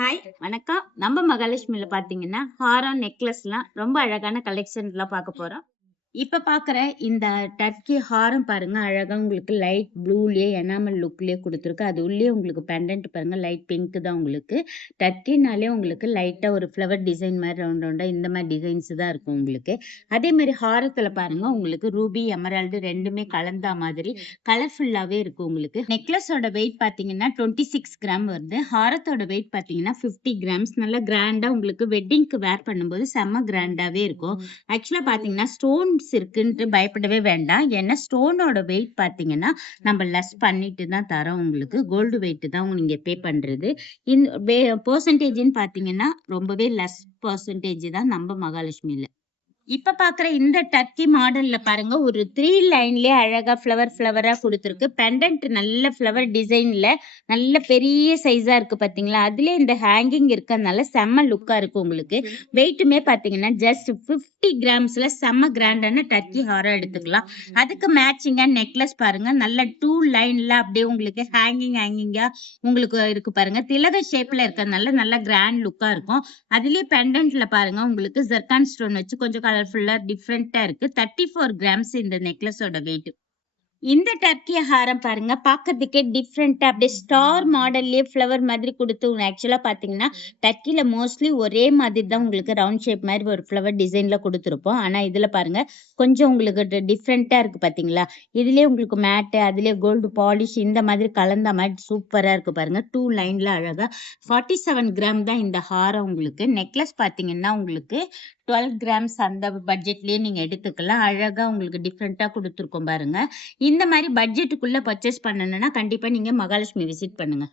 Hi வணக்கம். நம்ம மகாலட்சுமியில பாத்தீங்கன்னா ஹாரம் நெக்லஸ்லாம் ரொம்ப அழகான கலெக்ஷன்லாம் பார்க்க போறோம். இப்ப பாக்குற இந்த டர்க்கி ஹாரம் பாருங்க, அழகா உங்களுக்கு லைட் ப்ளூலயே எனாமல் லுக்லயே கொடுத்துருக்கு. அது உள்ளே உங்களுக்கு பெண்டன்ட் பாருங்க, லைட் பிங்க் தான். உங்களுக்கு டர்க்கினாலே உங்களுக்கு லைட்டா ஒரு ஃப்ளவர் டிசைன் மாதிரி ரவுண்ட் ரவுண்டா இந்த மாதிரி டிசைன்ஸ் தான் இருக்கும் உங்களுக்கு. அதே மாதிரி ஹாரத்துல பாருங்க, உங்களுக்கு ரூபி எமரால்டு ரெண்டுமே கலந்தா மாதிரி கலர்ஃபுல்லாவே இருக்கும். உங்களுக்கு நெக்லஸோட வெயிட் பாத்தீங்கன்னா 26 கிராம் வருது. ஹாரத்தோட வெயிட் பாத்தீங்கன்னா 50 கிராம்ஸ். நல்லா கிராண்டா உங்களுக்கு வெட்டிங்க்கு வேர் பண்ணும்போது செம்ம கிராண்டாவே இருக்கும். ஆக்சுவலா பாத்தீங்கன்னா ஸ்டோன்ஸ் இருக்குன்ட்டு பயப்படவே வேண்டாம். ஏன்னா ஸ்டோனோட வெயிட் பாத்தீங்கன்னா நம்ம லெஸ் பண்ணிட்டு தான் தரோம். உங்களுக்கு கோல்டு வெயிட் தான் நீங்க பே பண்றது. இந்த பெர்சன்டேஜ்னு பாத்தீங்கன்னா ரொம்பவே லெஸ் பெர்சன்டேஜ் தான் நம்ம மகாலட்சுமியில. இப்ப பாக்குற இந்த டர்க்கி மாடல்ல பாருங்க, ஒரு 3 லைன்லயே அழகா ஃப்ளவரா கொடுத்துருக்கு. பெண்டன்ட் நல்ல ஃப்ளவர் டிசைன்ல நல்ல பெரிய சைஸா இருக்கு பாத்தீங்களா. அதுல இந்த ஹேங்கிங் இருக்கறதுனால செம்ம லுக்கா இருக்கு. உங்களுக்கு வெயிட்டுமே பாத்தீங்கன்னா ஜஸ்ட் 50 கிராம்ஸ்ல செம்ம கிராண்டான டர்க்கி ஹாரம் எடுத்துக்கலாம். அதுக்கு மேட்சிங்கா நெக்லஸ் பாருங்க, நல்ல 2 லைன்ல அப்படியே உங்களுக்கு ஹேங்கிங்கா உங்களுக்கு இருக்கு பாருங்க. திலக ஷேப்ல இருக்கறதுனால நல்ல கிராண்ட் லுக்கா இருக்கும். அதுலயே பெண்டன்ட்ல பாருங்க, உங்களுக்கு ஜர்கான் ஸ்டோன் வச்சு கொஞ்சம் கலர்ஃபுல்லா டிஃப்ரெண்டா இருக்கு. 34 கிராம்ஸ் இந்த நெக்லஸோட வெயிட். இந்த டர்க்கி ஹாரம் பாருங்க, பாக்குறதுக்கே டிஃப்ரெண்டா அப்படியே ஸ்டார் மாடல்லயே ஃப்ளவர் மாதிரி கொடுத்து. ஆக்சுவலா பாத்தீங்கன்னா டர்க்கில மோஸ்ட்லி ஒரே மாதிரி தான் உங்களுக்கு ரவுண்ட் ஷேப் மாதிரி ஒரு ஃப்ளவர் டிசைன்ல கொடுத்துருப்போம். ஆனா இதுல பாருங்க கொஞ்சம் உங்களுக்கு டிஃப்ரெண்டா இருக்கு பாத்தீங்களா. இதுலயே உங்களுக்கு மேட்டு, அதுலயே கோல்டு பாலிஷ் இந்த மாதிரி கலந்த மாதிரி சூப்பரா இருக்கு பாருங்க. 2 லைன்ல அழகா 47 கிராம் தான் இந்த ஹாரம். உங்களுக்கு நெக்லஸ் பாத்தீங்கன்னா உங்களுக்கு 12 கிராம்ஸ் அந்த பட்ஜெட்லயே நீங்க எடுத்துக்கலாம். அழகா உங்களுக்கு டிஃப்ரெண்டா கொடுத்துருக்கோம் பாருங்க. இந்த மாதிரி பட்ஜெட்டுக்குள்ள பர்ச்சேஸ் பண்ணணும்னா கண்டிப்பா நீங்க மகாலட்சுமி விசிட் பண்ணுங்க.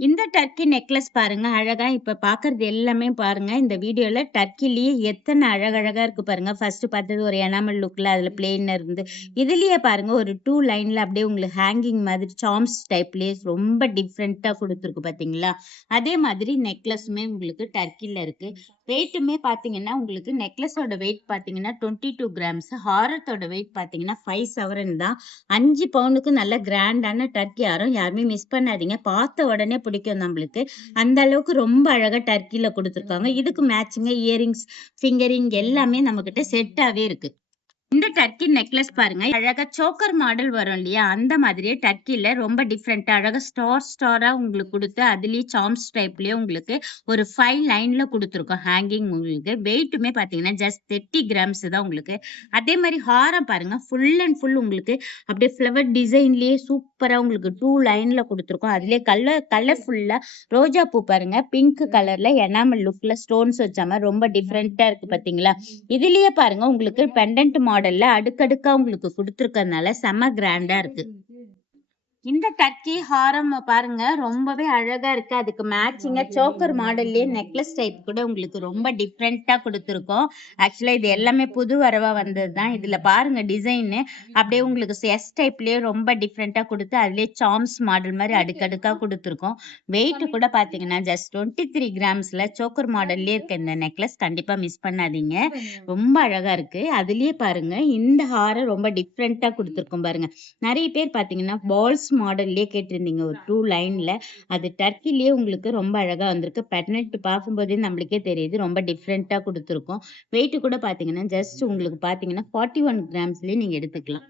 இந்த டர்க்கி நெக்லஸ் பாருங்க, அழகா இப்ப பாக்குறது எல்லாமே பாருங்க. இந்த வீடியோல டர்க்கிலேயே எத்தனை அழகழகா இருக்கு பாருங்க. ஃபர்ஸ்ட் பார்த்தது ஒரு எனாமல் லுக்ல, அதுல பிளெயின்ல இருந்து இதுலயே பாருங்க ஒரு 2 லைன்ல அப்படியே உங்களுக்கு ஹேங்கிங் மாதிரி சார்ம்ஸ் டைப்லயே ரொம்ப டிஃப்ரெண்டா கொடுத்துருக்கு பாத்தீங்களா. அதே மாதிரி நெக்லஸுமே உங்களுக்கு டர்க்கில இருக்கு. வெயிட்டுமே பாத்தீங்கன்னா உங்களுக்கு நெக்லஸோட வெயிட் பாத்தீங்கன்னா 22 கிராம்ஸ். ஹாரத்தோட வெயிட் பாத்தீங்கன்னா 5 சவரன் தான். 5 பவுனுக்கு நல்ல கிராண்டான டர்க்கி ஹாரம். யாருமே மிஸ் பண்ணாதீங்க. பார்த்த உடனே பிடிக்கும் நம்மளுக்கு. அந்த அளவுக்கு ரொம்ப அழகா டர்க்கில கொடுத்துருக்காங்க. இதுக்கு மேட்சிங்கா இயரிங்ஸ், ஃபிங்கரிங் எல்லாமே நம்ம கிட்ட செட்டாவே இருக்கு. இந்த டர்க்கி நெக்லஸ் பாருங்க, அழகா சோக்கர் மாடல் வரும் இல்லையா, அந்த மாதிரியே டர்க்கில ரொம்ப டிஃப்ரெண்டா அழகா ஸ்டாரா உங்களுக்கு கொடுத்து அதுலயே சார்ம்ஸ் டைப்லயே உங்களுக்கு ஒரு 5 லைன்ல கொடுத்துருக்கோம் ஹேங்கிங். உங்களுக்கு வெயிட்டுமே பாத்தீங்கன்னா ஜஸ்ட் 30 கிராம்ஸ் தான் உங்களுக்கு. அதே மாதிரி ஹாரம் பாருங்க, ஃபுல் அண்ட் ஃபுல் உங்களுக்கு அப்படியே ஃப்ளவர் டிசைன்லயே சூப்பரா உங்களுக்கு 2 லைன்ல கொடுத்துருக்கோம். அதுலயே கலர்ஃபுல்லா ரோஜா பூ பாருங்க, பிங்க் கலர்ல எனாமல் லுக்ல ஸ்டோன்ஸ் வச்ச மாதிரி ரொம்ப டிஃப்ரெண்டா இருக்கு பாத்தீங்களா. இதுலயே பாருங்க உங்களுக்கு பெண்டன்ட் மாடல்ல அடுக்கடுக்கா உங்களுக்கு கொடுத்துருக்கறதுனால செம கிராண்டா இருக்கு. இந்த டர்க்கி ஹாரம் பாருங்க ரொம்பவே அழகா இருக்கு. அதுக்கு மேட்சிங்கா சோக்கர் மாடல்லயே நெக்லஸ் டைப் கூட உங்களுக்கு ரொம்ப டிஃப்ரெண்டா கொடுத்துருக்கோம். ஆக்சுவலா இது எல்லாமே புது வரவா வந்ததுதான். இதுல பாருங்க டிசைன் அப்படியே உங்களுக்கு எஸ் டைப்லயே ரொம்ப டிஃப்ரெண்டா கொடுத்து அதுலயே சார்ம்ஸ் மாடல் மாதிரி அடுக்கடுக்கா கொடுத்துருக்கோம். வெயிட் கூட பாத்தீங்கன்னா ஜஸ்ட் 23 கிராம்ஸ்ல சோக்கர் மாடல்லயே இருக்க இந்த நெக்லஸ் கண்டிப்பா மிஸ் பண்ணாதீங்க. ரொம்ப அழகா இருக்கு. அதுலயே பாருங்க இந்த ஹாரம் ரொம்ப டிஃப்ரெண்டா கொடுத்துருக்கோம் பாருங்க. நிறைய பேர் பாத்தீங்கன்னா பால்ஸ் மாடல்லயே கேட்டிருந்தீங்க ஒரு 2 லைன்ல. அது டர்க்கிலேயே உங்களுக்கு ரொம்ப அழகா வந்திருக்கு. பெர்னெட் பார்க்கும்போதே நம்மளுக்கே தெரியுது ரொம்ப டிஃப்ரெண்டா கொடுத்துருக்கோம். வெயிட் கூட பாத்தீங்கன்னா ஜஸ்ட் உங்களுக்கு பாத்தீங்கன்னா 41 கிராம்ஸ்லயே நீங்க எடுத்துக்கலாம்.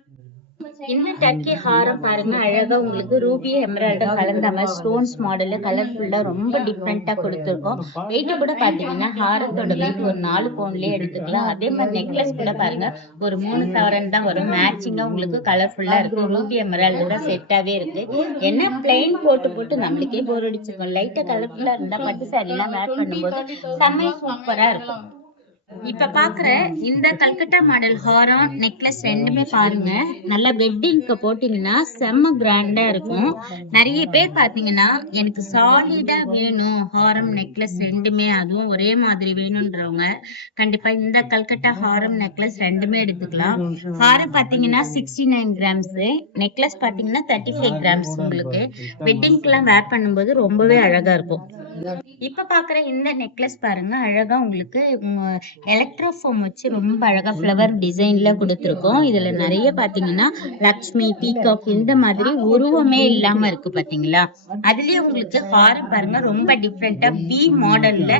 இந்த டர்க்கி ஹாரம் பாருங்க, அழகா உங்களுக்கு ரூபி எமரால்டு கலந்த மாதிரி ஸ்டோன்ஸ் மாடல்ல கலர்ஃபுல்லா ரொம்ப டிஃப்ரெண்டா கொடுத்துருக்கோம். வெயிட் கூட பாத்தீங்கன்னா ஹாரத்தோட வெயிட் ஒரு 4 பவுண்ட்லயே எடுத்துக்கலாம். அதே மாதிரி நெக்லஸ் கூட பாருங்க ஒரு 3 சவரன் தான் வரும். மேட்சிங்கா உங்களுக்கு கலர்ஃபுல்லா இருக்கு. ரூபி எமரால்டு தான் செட்டாவே இருக்கு. என்ன பிளைன் போட்டு நம்மளுக்கே போர் அடிச்சிருக்கும். லைட்டா கலர்ஃபுல்லா இருந்தா பட்டு சாரி எல்லாம் வேர் பண்ணும்போது செம்ம சூப்பரா இருக்கும். இப்ப பாக்குற இந்த கல்கட்டா மாடல் ஹாரம் நெக்லஸ் ரெண்டுமே பாருங்க, நல்லா வெட்டிங்க்கு போட்டீங்கன்னா செம்ம கிராண்டா இருக்கும். நிறைய பேர் பாத்தீங்கன்னா எனக்கு சாலிடா வேணும் ஹாரம் நெக்லஸ் ரெண்டுமே, அதுவும் ஒரே மாதிரி வேணும்ன்றவங்க கண்டிப்பா இந்த கல்கட்டா ஹாரம் நெக்லஸ் ரெண்டுமே எடுத்துக்கலாம். ஹாரம் பாத்தீங்கன்னா 69 கிராம்ஸ், நெக்லஸ் பாத்தீங்கன்னா 35 கிராம்ஸ். உங்களுக்கு வெட்டிங்க்கு எல்லாம் வேர் பண்ணும்போது ரொம்பவே அழகா இருக்கும். இப்ப பாக்குற இந்த நெக்லஸ் பாருங்க அழகா உங்களுக்கு எலக்ட்ரோஃபோம் வச்சு ரொம்ப அழகா ஃப்ளவர் டிசைன்ல கொடுத்துருக்கோம். இதுல நிறைய பாத்தீங்கன்னா லக்ஷ்மி, பீகாக் இந்த மாதிரி உருவமே இல்லாம இருக்கு பாத்தீங்களா. அதுலயே உங்களுக்கு ஹாரம் பாருங்க ரொம்ப டிஃப்ரெண்டா பி மாடல்ல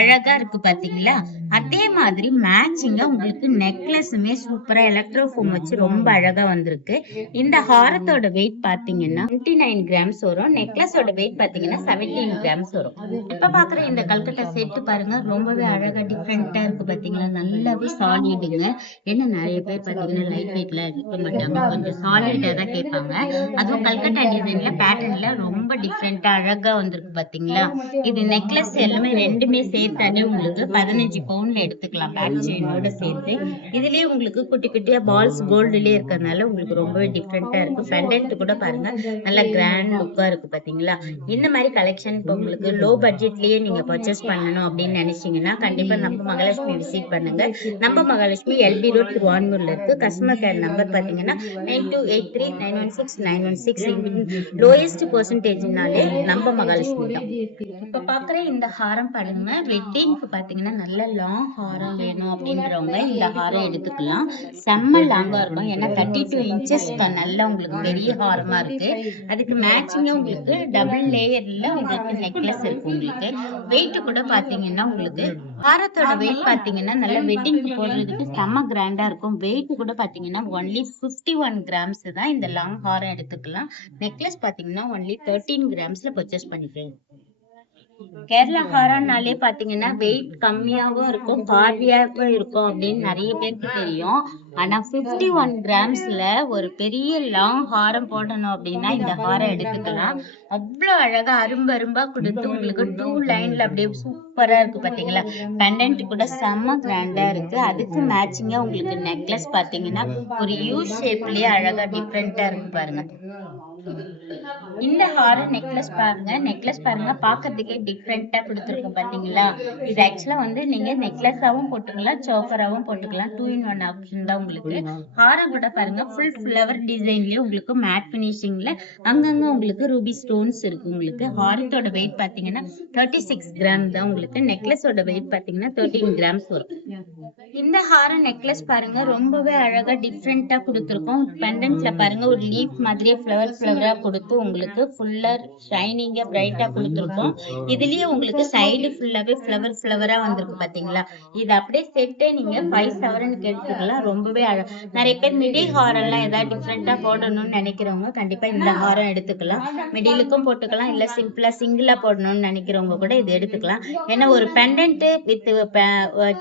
அழகா இருக்கு பாத்தீங்களா. அதே மாதிரி மேட்சிங்கா உங்களுக்கு நெக்லஸுமே சூப்பரா எலக்ட்ரோஃபோம் வச்சு ரொம்ப அழகா வந்திருக்கு. இந்த ஹாரத்தோட வெயிட் பாத்தீங்கன்னா 29 கிராம்ஸ் வரும். நெக்லஸோட வெயிட் பாத்தீங்கன்னா 17 கிராம்ஸ் வரும். இப்ப பாக்குற இந்த கல்கட்டா செட் பாருங்க ரொம்பவே அழகா டிஃப்ரெண்டா இருக்கு பாத்தீங்களா. நல்லாவே சாலிடுங்க. ஏன்னா நிறைய பேர் பாத்தீங்கன்னா லைட் வெயிட்ல இருக்க மாட்டாங்க, கொஞ்சம் சாலிடா தான் கேட்பாங்க. அதுவும் கல்கட்டா டிசைன்ல பேட்டர்ன்ல ரொம்ப டிஃப்ரெண்டா அழகா வந்திருக்கு பாத்தீங்களா. இது நெக்லஸ் எல்லாமே ரெண்டுமே சேர்த்தாலே உங்களுக்கு 15 பவுன்ல எடுத்துக்கலாம், பேக் செயினோட சேர்த்து. இதுலயே உங்களுக்கு குட்டி குட்டியா பால்ஸ் கோல்டுலயே இருக்கிறதுனால உங்களுக்கு ரொம்பவே டிஃப்ரெண்டா இருக்கு. பெண்டன்ட் கூட பாருங்க நல்ல கிராண்ட் லுக்கா இருக்கு பாத்தீங்களா. இந்த மாதிரி கலெக்ஷன் இப்போ உங்களுக்கு லோ பட்ஜெட்லயே நீங்க பர்ச்சேஸ் பண்ணணும் அப்படின்னு நினைச்சீங்கன்னா கண்டிப்பா நம்ம மகாலட்சுமி விசிட் பண்ணுங்க. நம்ம மகாலட்சுமி எல்பி ரோட் திருவான்மூர்ல இருக்கு. கஸ்டமர் கேர் நம்பர் பாத்தீங்கன்னா 9283916916. லோயஸ்ட் பெர்சன்டேஜ்னாலே நம்ம மகாலட்சுமி தான். இப்ப பாக்குற இந்த ஹாரம் பாருங்க வெட்டிங்க்கு பாத்தீங்கன்னா நல்ல லாங் ஹாரம் வேணும் அப்படின்றவங்க இந்த ஹாரம் எடுத்துக்கலாம். செம்ம லாங்கா இருக்கும். ஏன்னா 32 இன்ச்சஸ் நல்லா உங்களுக்கு பெரிய ஹாரமா இருக்கு. அதுக்கு மேட்சிங்கா உங்களுக்கு டபுள் லேயர்ல உங்களுக்கு நெக்லஸ் இருக்கு. உங்களுக்கு வெயிட் கூட பாத்தீங்கன்னா உங்களுக்கு ஹாரத்தோட வெயிட் பாத்தீங்கன்னா நல்ல வெட்டிங்க்கு போடுறதுக்கு செம்ம கிராண்டா இருக்கும். வெயிட் கூட பாத்தீங்கன்னா ஒன்லி 51 கிராம்ஸ் தான். இந்த லாங் ஹாரம் எடுத்துக்கலாம். நெக்லஸ் பாத்தீங்கன்னா ஒன்லி 13 கிராம்ஸ்ல பர்ச்சேஸ் பண்ணிக்கலாம். கேரளா ஹாரம்னாலே பாத்தீங்கன்னா வெயிட் கம்மியாவும் இருக்கும், காவியாவும் இருக்கும் அப்படின்னு நிறைய பேருக்கு தெரியும். ஆனா 51 கிராம்ஸ்ல ஒரு பெரிய லாங் ஹாரம் போடணும் அப்படின்னா இந்த ஹாரம் எடுத்துக்கலாம். அவ்வளவு அழகா அரும்பு அரும்பா கொடுத்து உங்களுக்கு 2 லைன்ல அப்படியே சூப்பரா இருக்கு பாத்தீங்களா. பெண்டன்ட் கூட செம்ம கிராண்டா இருக்கு. அதுக்கு மேட்சிங்கா உங்களுக்கு நெக்லஸ் பாத்தீங்கன்னா ஒரு யூ ஷேப்லயே அழகா டிஃப்ரெண்டா இருக்கு பாருங்க. இந்த ஹாரம் நெக்லஸ் பாருங்க பாக்குறதுக்கே டிஃப்ரெண்டா கொடுத்துருக்கோம் பாத்தீங்களா. இது ஆக்சுவலா வந்து நீங்க நெக்லஸாவும் போட்டுக்கலாம், சோக்கராவும் போட்டுக்கலாம். 2 in 1 ஆப்ஷன் தான் உங்களுக்கு. ஹாரம் கூட பாருங்க ஃபுல் ஃபிளவர் டிசைன்லயே உங்களுக்கு மேட் பினிஷிங்ல அங்கங்க உங்களுக்கு ரூபி ஸ்டோன்ஸ் இருக்கு. உங்களுக்கு ஹாரத்தோட வெயிட் பாத்தீங்கன்னா 36 கிராம் தான். உங்களுக்கு நெக்லஸோட வெயிட் பாத்தீங்கன்னா 13 கிராம்ஸ் வரும். இந்த ஹாரம் நெக்லஸ் பாருங்க ரொம்பவே அழகா டிஃப்ரெண்டா கொடுத்துருக்கோம். பெண்டன்ட்ல பாருங்க ஒரு லீஃப் மாதிரியே ஃபிளவரா கொடுத்து உங்களுக்கு ஃபுல்லா ஷைனிங்கா பிரைட்டா கொடுத்துருக்கோம். இதுலயே உங்களுக்கு சைடு ஃபுல்லாவே ஃபிளவரா வந்திருக்கு பாத்தீங்களா. இது அப்படியே செட்டே நீங்க 5,000 எடுத்துக்கலாம். ரொம்பவே நிறைய பேர் மிடில் ஹாரம் எல்லாம் ஏதாவது டிஃப்ரெண்டா போடணும்னு நினைக்கிறவங்க கண்டிப்பா இந்த ஹாரம் எடுத்துக்கலாம். மிடிலுக்கும் போட்டுக்கலாம், இல்ல சிம்பிளா சிங்கிளா போடணும்னு நினைக்கிறவங்க கூட இது எடுத்துக்கலாம். ஏன்னா ஒரு பெண்டன்ட் வித்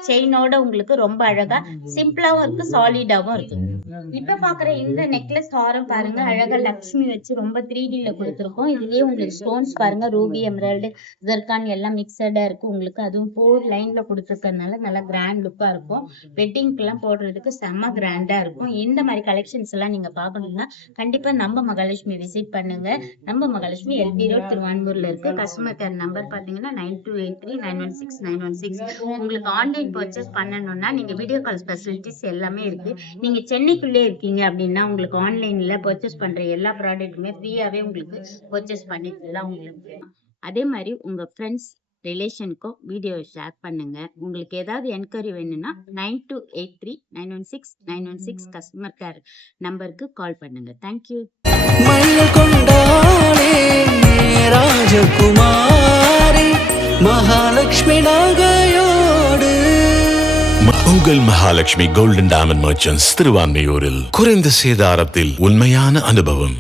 செயினோட உங்களுக்கு ரொம்ப அழகா சிம்பிளாவும் இருக்கு, சாலிடாவும் இருக்கு. இப்ப பாக்குற இந்த நெக்லஸ் ஹாரம் பாருங்க அழகா லக்ஷ்மி வச்சு ரொம்ப 3Dல கொடுத்துருக்கோம். இதுலயே உங்களுக்கு ஸ்டோன்ஸ் பாருங்க ரூபி, எமரால்டு, ஜர்கான் எல்லாம் மிக்சடா இருக்கு உங்களுக்கு. அதுவும் 4 லைன்ல கொடுத்துருக்கறதுனால நல்லா கிராண்ட் லுக்கா இருக்கும். வெட்டிங்க்கு எல்லாம் போடுறதுக்கு செம்ம கிராண்டா இருக்கும். இந்த மாதிரி கலெக்ஷன்ஸ் எல்லாம் நீங்க பாக்கணும்னா கண்டிப்பா நம்ம மகாலட்சுமி விசிட் பண்ணுங்க. நம்ம மகாலட்சுமி எல்பி ரோட் திருவான்மூர்ல இருக்கு. கஸ்டமர் கேர் நம்பர் பாத்தீங்கன்னா 9283916916. உங்களுக்கு ஆன்லைன் பர்ச்சேஸ் பண்ணணும்னா நீங்க வீடியோ கால் ஃபெசிலிட்டிஸ் எல்லாமே இருக்கு. நீங்க சென்னைக்குள்ளே இருக்கீங்க அப்படின்னா உங்களுக்கு ஆன்லைன்ல பர்ச்சேஸ் பண்ற எல்லா ப்ராடக்ட்டுமே ஃப்ரீயாவே உங்களுக்கு பர்ச்சேஸ் பண்ணிக்கலாம் உங்களுக்கு. அதே மாதிரி உங்க ஃப்ரெண்ட்ஸ் ரிலேஷனுக்கும் வீடியோ ஷேர் பண்ணுங்க. உங்களுக்கு ஏதாவது என்கொயரி வேணும்னா 9283916916 கஸ்டமர் கேர் நம்பருக்கு கால் பண்ணுங்க. தேங்க்யூ. ராஜகுமாரி மகாலட்சுமி நகையோடு உங்கள் மகாலட்சுமி கோல்டன் டைமண்ட் மர்ச்சன்ட்ஸ் திருவான்மையூரில் குறைந்த சேதாரத்தில் உண்மையான அனுபவம்.